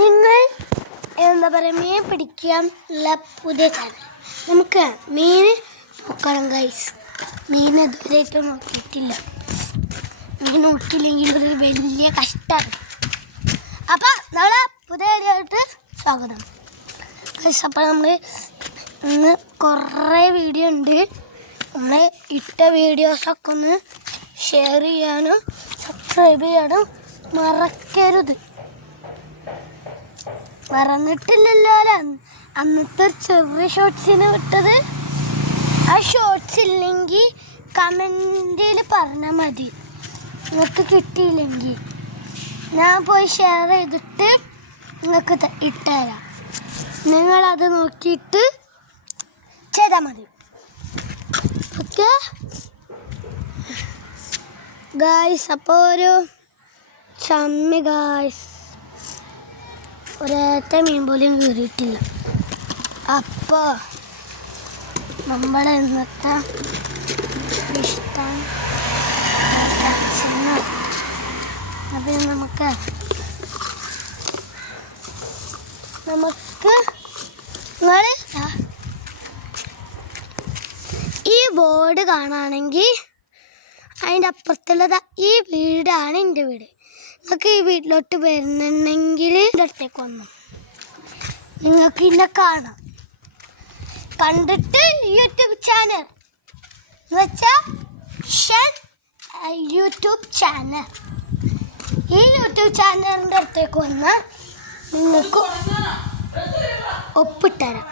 നിങ്ങൾ എന്താ പറയുക മീൻ പിടിക്കാൻ ഉള്ള പുതിയ ചാനൽ. നമുക്ക് മീൻ നോക്കണം ഗൈസ്. മീൻ ഇതുവരെയായിട്ടും നോക്കിയിട്ടില്ല. മീൻ നോക്കിയില്ലെങ്കിൽ ഒരു വലിയ കഷ്ടമാണ്. അപ്പം നമ്മളെ പുതിയ വീഡിയോയിട്ട് സ്വാഗതം ഗൈസ്. അപ്പം നമ്മൾ ഇന്ന് കുറേ വീഡിയോ ഉണ്ട്. നമ്മൾ ഇട്ട വീഡിയോസൊക്കെ ഒന്ന് ഷെയർ ചെയ്യാനും സബ്സ്ക്രൈബ് ചെയ്യാനും മറക്കരുത്. മറന്നിട്ടില്ലല്ലോ അല്ലേ അന്നത്തെ ചെറിയ ഷോർട്സിന് വിട്ടത്? ആ ഷോർട്സ് ഇല്ലെങ്കിൽ കമൻറ്റിൽ പറഞ്ഞാൽ മതി. നിങ്ങൾക്ക് കിട്ടിയില്ലെങ്കിൽ ഞാൻ പോയി ഷെയർ ചെയ്തിട്ട് നിങ്ങൾക്ക് ഇട്ടുതരാം. നിങ്ങളത് നോക്കിയിട്ട് ചെയ്താൽ മതി. Okay guys. അപ്പോൾ ഒരു ചമ്മി ഗായ്സ്, ഒരേറ്റ മീൻ പോലും കയറിയിട്ടില്ല. അപ്പോൾ നമ്മളെ ഇന്നത്തെ ഇഷ്ടം അപ്പം നമുക്ക് നിങ്ങൾ ഈ ബോർഡ് കാണുകയാണെങ്കിൽ അതിൻ്റെ അപ്പുറത്തുള്ളത് ഈ വീടാണ് എൻ്റെ വീട്. നിങ്ങൾക്ക് ഈ വീട്ടിലോട്ട് വരുന്നുണ്ടെങ്കിൽ ഇടത്തേക്ക് വന്നു നിങ്ങൾക്ക് ഇന്നെ കാണാം. കണ്ടിട്ട് യൂട്യൂബ് ചാനൽ എന്ന് വെച്ചാൽ യൂട്യൂബ് ചാനൽ, ഈ യൂട്യൂബ് ചാനലിൻ്റെ അടുത്തേക്ക് വന്നാൽ നിങ്ങൾക്ക് ഒപ്പിട്ടുതരാം.